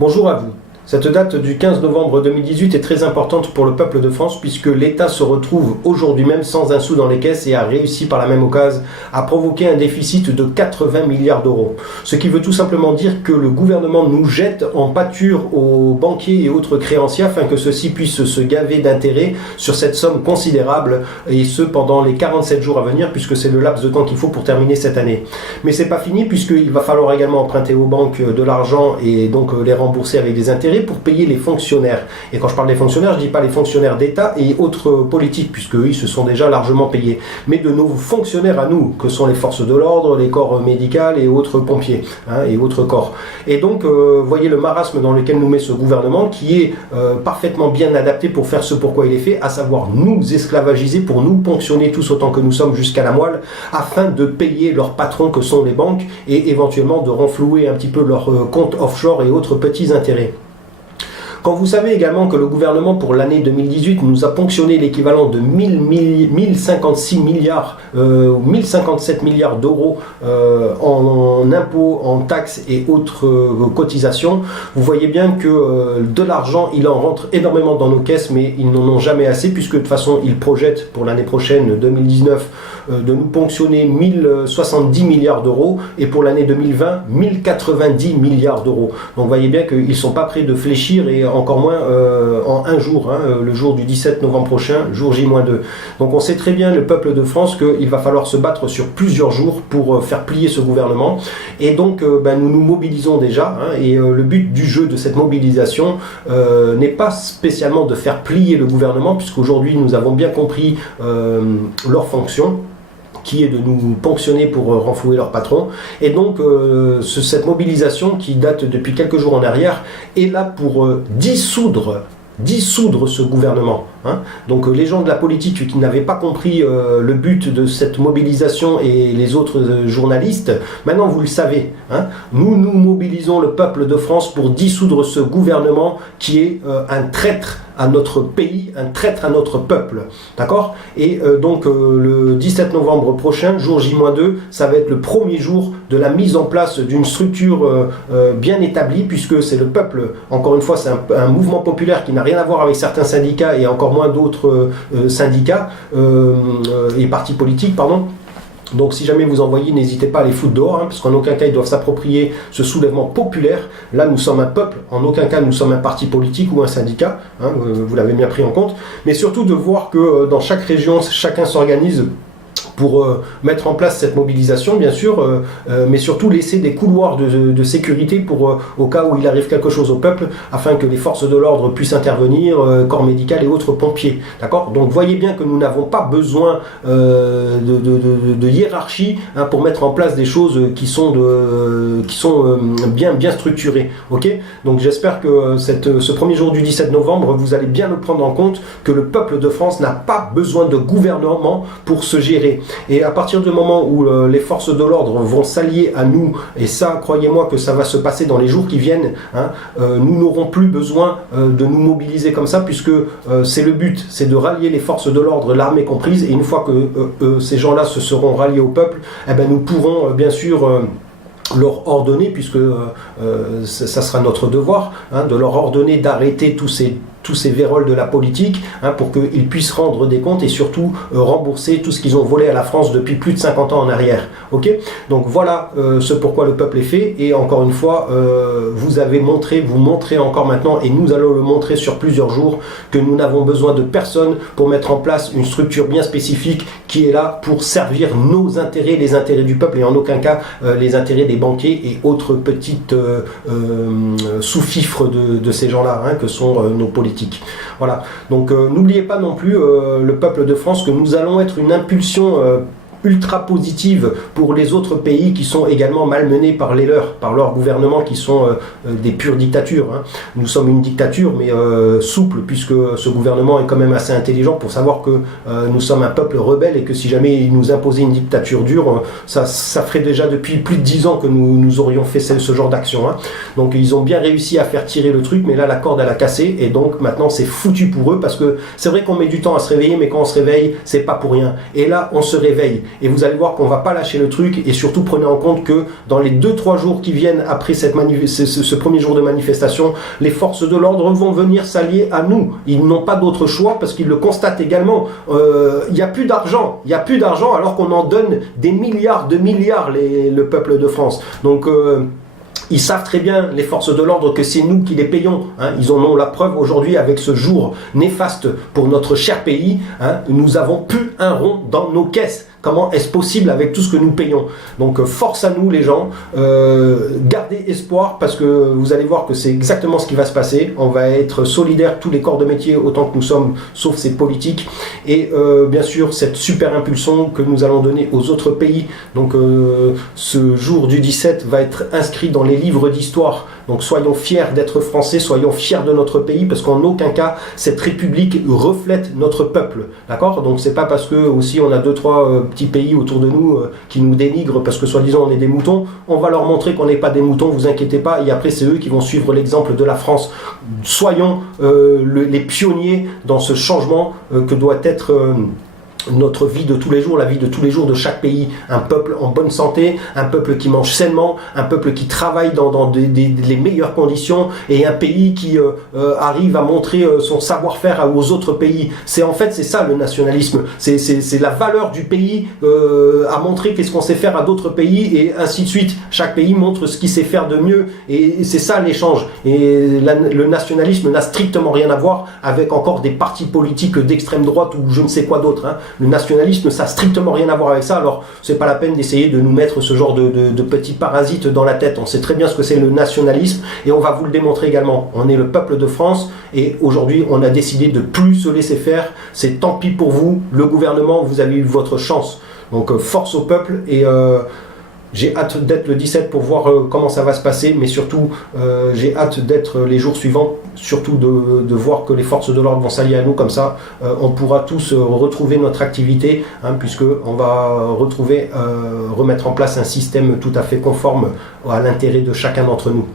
Bonjour à vous. Cette date du 15 novembre 2018 est très importante pour le peuple de France puisque l'État se retrouve aujourd'hui même sans un sou dans les caisses et a réussi par la même occasion à provoquer un déficit de 80 milliards d'euros. Ce qui veut tout simplement dire que le gouvernement nous jette en pâture aux banquiers et autres créanciers afin que ceux-ci puissent se gaver d'intérêts sur cette somme considérable et ce pendant les 47 jours à venir puisque c'est le laps de temps qu'il faut pour terminer cette année. Mais c'est pas fini puisqu'il va falloir également emprunter aux banques de l'argent et donc les rembourser avec des intérêts pour payer les fonctionnaires. Et quand je parle des fonctionnaires, je ne dis pas les fonctionnaires d'État et autres politiques, puisque eux, ils se sont déjà largement payés, mais de nos fonctionnaires à nous, que sont les forces de l'ordre, les corps médicaux et autres pompiers, et autres corps. Et donc, voyez le marasme dans lequel nous met ce gouvernement, qui est parfaitement bien adapté pour faire ce pourquoi il est fait, à savoir nous esclavagiser, pour nous ponctionner tous autant que nous sommes jusqu'à la moelle, afin de payer leurs patrons que sont les banques, et éventuellement de renflouer un petit peu leurs comptes offshore et autres petits intérêts. Quand vous savez également que le gouvernement pour l'année 2018 nous a ponctionné l'équivalent de 1056 milliards, 1057 milliards d'euros en impôts, en taxes et autres cotisations, vous voyez bien que de l'argent il en rentre énormément dans nos caisses, mais ils n'en ont jamais assez puisque de toute façon ils projettent pour l'année prochaine 2019 de nous ponctionner 1070 milliards d'euros et pour l'année 2020 1090 milliards d'euros. Donc vous voyez bien qu'ils ne sont pas prêts de fléchir et encore moins en un jour, le jour du 17 novembre prochain, jour J-2. Donc on sait très bien, le peuple de France, qu'il va falloir se battre sur plusieurs jours pour faire plier ce gouvernement. Et donc nous nous mobilisons déjà, et le but du jeu de cette mobilisation n'est pas spécialement de faire plier le gouvernement, puisqu'aujourd'hui nous avons bien compris leur fonction, qui est de nous ponctionner pour renflouer leurs patrons. Et donc, cette mobilisation qui date depuis quelques jours en arrière est là pour dissoudre ce gouvernement. Donc les gens de la politique qui n'avaient pas compris le but de cette mobilisation et les autres journalistes, maintenant vous le savez. Nous mobilisons le peuple de France pour dissoudre ce gouvernement qui est un traître à notre pays, un traître à notre peuple. D'accord ? Et donc le 17 novembre prochain, jour J-2, ça va être le premier jour de la mise en place d'une structure bien établie, puisque c'est le peuple, encore une fois, c'est un mouvement populaire qui n'a rien à voir avec certains syndicats et encore moins d'autres syndicats et partis politiques, pardon. Donc si jamais vous en voyez, n'hésitez pas à les foutre dehors, parce qu'en aucun cas ils doivent s'approprier ce soulèvement populaire. Là nous sommes un peuple, en aucun cas nous sommes un parti politique ou un syndicat, vous l'avez bien pris en compte. Mais surtout de voir que dans chaque région, chacun s'organise pour mettre en place cette mobilisation, bien sûr, mais surtout laisser des couloirs de sécurité pour, au cas où il arrive quelque chose au peuple, afin que les forces de l'ordre puissent intervenir, corps médical et autres pompiers. D'accord ? Donc voyez bien que nous n'avons pas besoin de hiérarchie pour mettre en place des choses qui sont bien structurées. Ok ? Donc j'espère que ce premier jour du 17 novembre, vous allez bien le prendre en compte, que le peuple de France n'a pas besoin de gouvernement pour se gérer. Et à partir du moment où les forces de l'ordre vont s'allier à nous, et ça, croyez-moi que ça va se passer dans les jours qui viennent, nous n'aurons plus besoin de nous mobiliser comme ça, puisque c'est le but, c'est de rallier les forces de l'ordre, l'armée comprise, et une fois que ces gens-là se seront ralliés au peuple, nous pourrons bien sûr leur ordonner, puisque ça sera notre devoir, de leur ordonner d'arrêter tous ces véroles de la politique, pour qu'ils puissent rendre des comptes et surtout rembourser tout ce qu'ils ont volé à la France depuis plus de 50 ans en arrière. Ok ? Donc voilà ce pourquoi le peuple est fait, et encore une fois, vous montrez encore maintenant, et nous allons le montrer sur plusieurs jours, que nous n'avons besoin de personne pour mettre en place une structure bien spécifique qui est là pour servir nos intérêts, les intérêts du peuple, et en aucun cas les intérêts des banquiers et autres petites sous-fifres de ces gens-là, que sont nos politiques. Voilà, donc n'oubliez pas non plus, le peuple de France, que nous allons être une impulsion ultra positive pour les autres pays qui sont également malmenés par leurs gouvernements qui sont des pures dictatures. Nous sommes une dictature, mais souple, puisque ce gouvernement est quand même assez intelligent pour savoir que nous sommes un peuple rebelle et que si jamais il nous imposait une dictature dure, ça ferait déjà depuis plus de 10 ans que nous aurions fait ce genre d'action. Donc ils ont bien réussi à faire tirer le truc, mais là la corde elle a cassé et donc maintenant c'est foutu pour eux parce que c'est vrai qu'on met du temps à se réveiller, mais quand on se réveille, c'est pas pour rien. Et là on se réveille et vous allez voir qu'on va pas lâcher le truc et surtout prenez en compte que dans les 2-3 jours qui viennent après ce premier jour de manifestation, les forces de l'ordre vont venir s'allier à nous. Ils n'ont pas d'autre choix parce qu'ils le constatent également. Il n'y a plus d'argent, alors qu'on en donne des milliards de milliards le peuple de France. Donc ils savent très bien, les forces de l'ordre, que c'est nous qui les payons. Hein. Ils en ont la preuve aujourd'hui avec ce jour néfaste pour notre cher pays. Hein. Nous avons plus un rond dans nos caisses. Comment est-ce possible avec tout ce que nous payons? Donc force à nous les gens, gardez espoir parce que vous allez voir que c'est exactement ce qui va se passer. On va être solidaires, tous les corps de métier autant que nous sommes, sauf ces politiques. Et bien sûr cette super impulsion que nous allons donner aux autres pays. Donc ce jour du 17 va être inscrit dans les livres d'histoire. Donc soyons fiers d'être français, soyons fiers de notre pays parce qu'en aucun cas cette république reflète notre peuple. D'accord? Donc c'est pas parce que aussi on a 2-3 petits pays autour de nous qui nous dénigrent parce que soi-disant on est des moutons, on va leur montrer qu'on n'est pas des moutons, vous inquiétez pas, et après c'est eux qui vont suivre l'exemple de la France. Soyons les pionniers dans ce changement que doit être notre vie de tous les jours, la vie de tous les jours de chaque pays. Un peuple en bonne santé, un peuple qui mange sainement, un peuple qui travaille dans les meilleures conditions et un pays qui arrive à montrer son savoir-faire aux autres pays. C'est ça le nationalisme. C'est la valeur du pays à montrer qu'est-ce qu'on sait faire à d'autres pays et ainsi de suite. Chaque pays montre ce qu'il sait faire de mieux et c'est ça l'échange. Et le nationalisme n'a strictement rien à voir avec encore des partis politiques d'extrême droite ou je ne sais quoi d'autre. Hein. Le nationalisme, ça n'a strictement rien à voir avec ça, alors c'est pas la peine d'essayer de nous mettre ce genre de petits parasites dans la tête. On sait très bien ce que c'est le nationalisme et on va vous le démontrer également. On est le peuple de France et aujourd'hui on a décidé de plus se laisser faire. C'est tant pis pour vous, le gouvernement, vous avez eu votre chance. Donc force au peuple et j'ai hâte d'être le 17 pour voir comment ça va se passer, mais surtout j'ai hâte d'être les jours suivants, surtout de voir que les forces de l'ordre vont s'allier à nous, comme ça on pourra tous retrouver notre activité, hein, puisqu'on va remettre en place un système tout à fait conforme à l'intérêt de chacun d'entre nous.